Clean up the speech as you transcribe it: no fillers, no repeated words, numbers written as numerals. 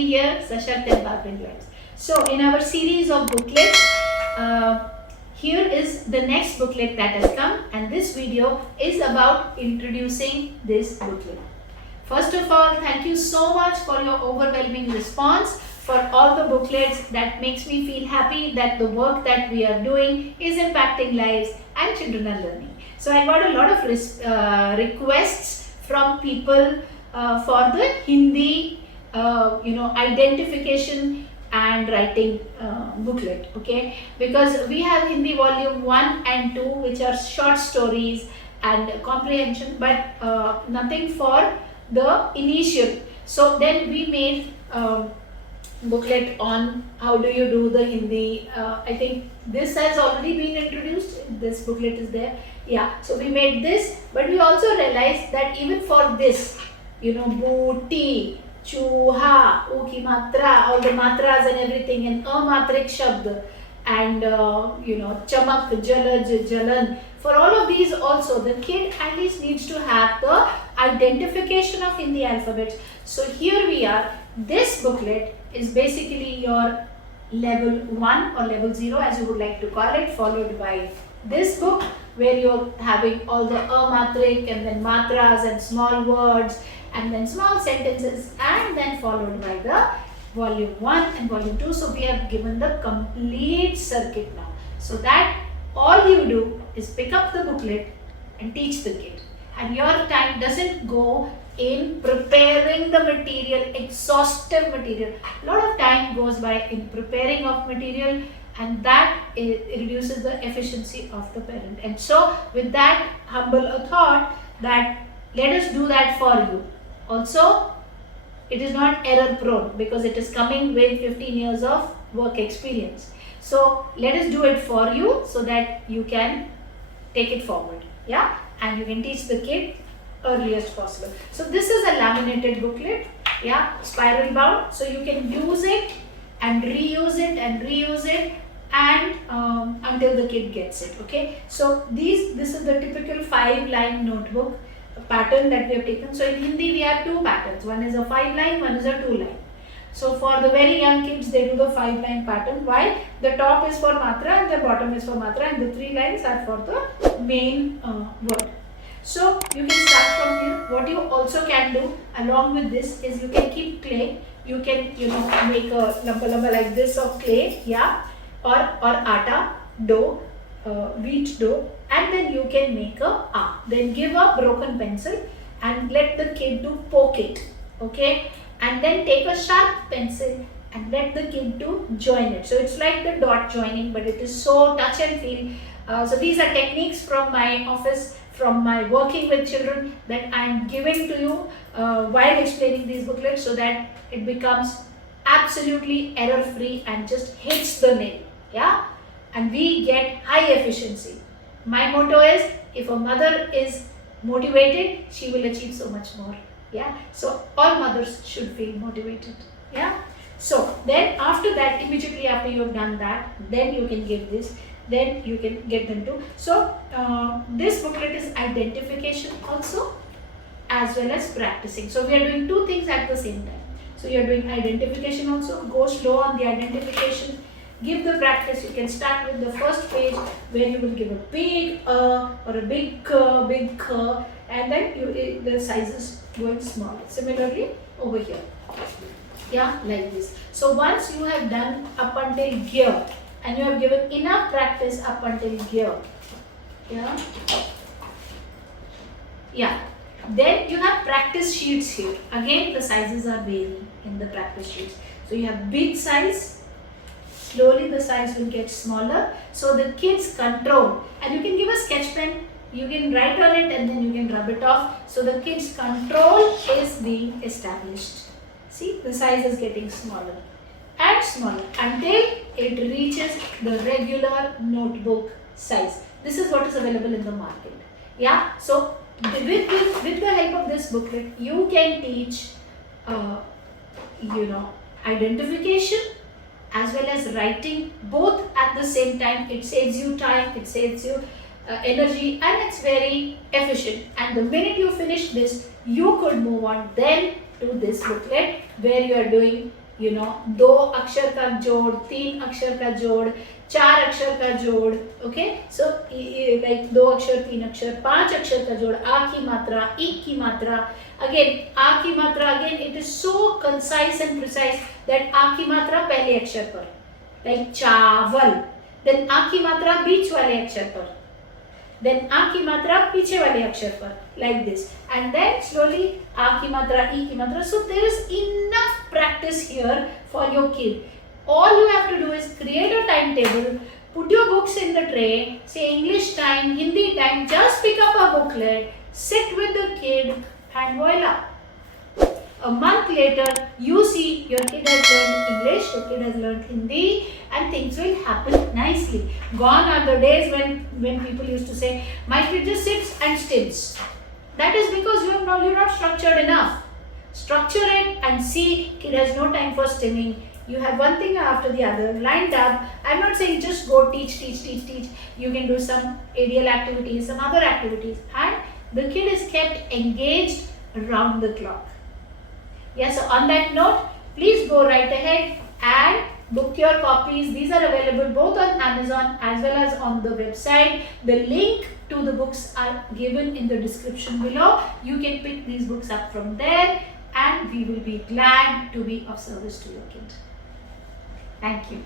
being here. Sashakt and vibrant lives. So in our series of booklets, here is the next booklet that has come, and this video is about introducing this booklet. First of all, thank you so much for your overwhelming response, for all the booklets. That makes me feel happy that the work that we are doing is impacting lives and children are learning. So I got a lot of requests from people for the Hindi, identification and writing booklet, okay, because we have Hindi volume 1 and 2, which are short stories and comprehension, but nothing for the initial. So then we made booklet on how do you do the Hindi. I think this has already been introduced. This booklet is there. Yeah, so we made this, but we also realized that even for this, booty, chuha, u ki matra, all the matras and everything, and amatrik shabd, and chamak, jalaj, jalan. For all of these also, the kid at least needs to have the identification of Hindi alphabets. So here we are. This booklet is basically your level 1 or level 0, as you would like to call it, followed by this book where you're having all the matrik and then matras and small words and then small sentences, and then followed by the volume 1 and volume 2. So we have given the complete circuit now, so that all you do is pick up the booklet and teach the kid, and your time doesn't go in preparing the material, exhaustive material. A lot of time goes by in preparing of material, and that reduces the efficiency of the parent. And so with that humble a thought that let us do that for you. Also, it is not error prone because it is coming with 15 years of work experience. So let us do it for you so that you can take it forward, yeah, and you can teach the kid earliest possible. So this is a laminated booklet, yeah, spiral bound, so you can use it and reuse it and reuse it and until the kid gets it, okay. So this is the typical 5-line notebook pattern that we have taken. So in Hindi we have 2 patterns, one is a 5-line, one is a 2-line. So for the very young kids, they do the 5-line pattern, while the top is for matra and the bottom is for matra, and the 3 lines are for the main word. So you can start from here. What you also can do along with this is you can keep clay. You can make a lamba like this of clay, yeah, or atta, dough, wheat dough, and then you can make a then give a broken pencil and let the kid do poke it, okay, and then take a sharp pencil and let the kid do join it. So it's like the dot joining, but it is so touch and feel. So these are techniques from my office, from my working with children, that I am giving to you while explaining these booklets, so that it becomes absolutely error free and just hits the nail, yeah, and we get high efficiency. My motto is, if a mother is motivated, she will achieve so much more, yeah. So all mothers should feel motivated, yeah. So then after that, immediately after you have done that, then you can give this, then you can get them to. So this booklet is identification also as well as practicing. So we are doing 2 things at the same time. So you are doing identification also, go slow on the identification, give the practice. You can start with the first page where you will give a big or a big big and then the sizes going small. Similarly over here, yeah, like this. So once you have done up until gear and you have given enough practice up until gear, yeah, then you have practice sheets here. Again, the sizes are varying in the practice sheets. So you have big size, slowly the size will get smaller, so the kids control, and you can give a sketch pen, you can write on it and then you can rub it off, so the kids control is being established. See, the size is getting smaller and smaller until it reaches the regular notebook size. This is what is available in the market, yeah. So with the help of this booklet, you can teach identification as well as writing, both at the same time. It saves you time, it saves you energy, and it's very efficient. And the minute you finish this, you could move on then to this booklet where you are doing दो अक्षर का जोड़, 3 अक्षर का जोड़, 4 अक्षर का जोड़. Okay, so like 2 अक्षर, 3 अक्षर, 5 अक्षर का जोड़, आ की मात्रा, ई की मात्रा. Again, आ की मात्रा, again it is so concise and precise that आ की मात्रा पहले अक्षर पर, like चावल. Then आ की मात्रा बीच वाले अक्षर पर. Then आ की मात्रा पीछे वाले अक्षर पर, like this. And then slowly आ की मात्रा, ई की मात्रा. So there is enough practice here for your kid. All you have to do is create a timetable, put your books in the tray, say English time, Hindi time, just pick up a booklet, sit with the kid, and voila. A month later, you see your kid has learned English, your kid has learned Hindi, and things will happen nicely. Gone are the days when people used to say, my kid just sits and stims. That is because you're not structured enough. Structure it and see kid has no time for stimming. You have one thing after the other lined up. I'm not saying just go teach. You can do some aerial activities, some other activities, and the kid is kept engaged around the clock. Yes, so on that note, please go right ahead and book your copies. These are available both on Amazon as well as on the website. The link to the books are given in the description below. You can pick these books up from there, and we will be glad to be of service to your kid. Thank you.